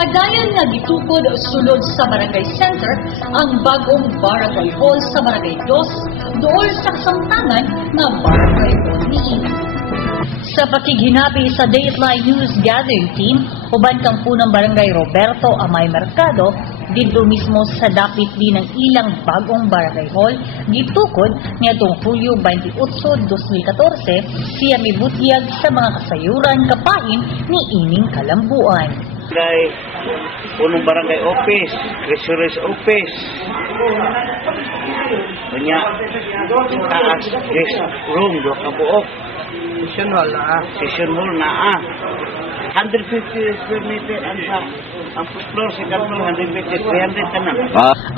Padayon nga gitukod sulod sa Barangay Center ang bagong Barangay Hall sa Barangay 2 dool sa kasamtangan nga Barangay Hall niini. Sa pakighinabi sa Dateline News Gathering Team, uban kang punang Barangay Roberto Amay Mercado, dito mismo sa dapit din ng ilang bagong Barangay Hall, gitukod niadtong Hulyo 28, 2014, siya mibutyag sa mga kasayuran kapahin ni ining kalambuan. Barangay, punong barangay office, treasurer's office. Kanya, taas, guest room, do kabuok. Session hall na 150 square meter ang floor, second floor, 150, 300 ka na.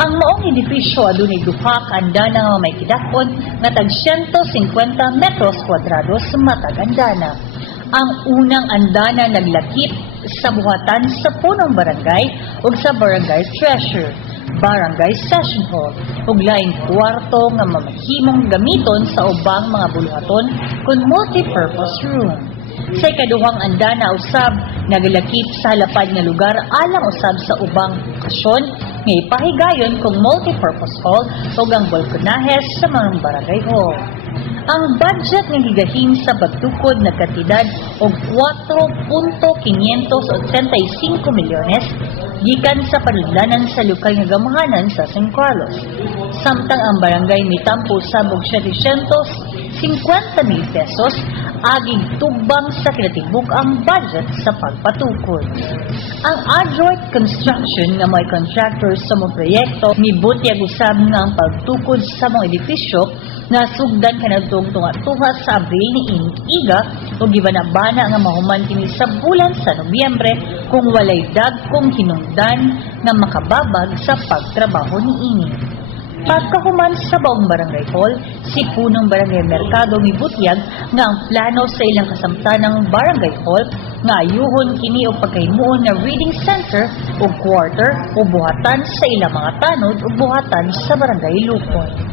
Ang maong edifisyo adunay duha ka andana nga may kidakon nga tag 150 metros kwadrados matag andana. Ang unang andana naglakip sa buhatan sa punong barangay ug sa barangay treasurer, barangay session hall ug laing kwarto nga mamahimong gamiton sa ubang mga buluhaton kun multi-purpose room. Sa ikaduhang andana usab naglakip sa halapad nga lugar alang usab sa ubang okasyon nga ipahigayon kung multi-purpose hall ug ang balkonahes sa mga barangay hall. Ang budget nga gigahin sa pagtukod nagkantidad og 4.585 milyones gikan sa panudlanan sa lokal nga gamahanan sa San Carlos. Samtang ang barangay mitampo sa 750,000 pesos aging tubang sa kinatibuk ang budget sa pagpatukod. Ang Adroit Construction nga may contractor sa mga proyekto mibutyag usab nga ang pagtukod sa mga edifisyo na sugdan kanadtong tunga-tunga sa Abril ni Iga o gibanabana nga mahuman kini sa bulan sa Nobyembre kung walay dagkong hinungdan nga makababag sa pagtrabaho ni ini. Pagkahuman sa baong barangay hall, si punong barangay Mercado mibutyag nga ang plano sa ilang kasamtanang barangay hall nga ayuhon kini og pagkahimuon nga reading center o quarter o buhatan sa ilang mga tanod o buhatan sa barangay Lukon.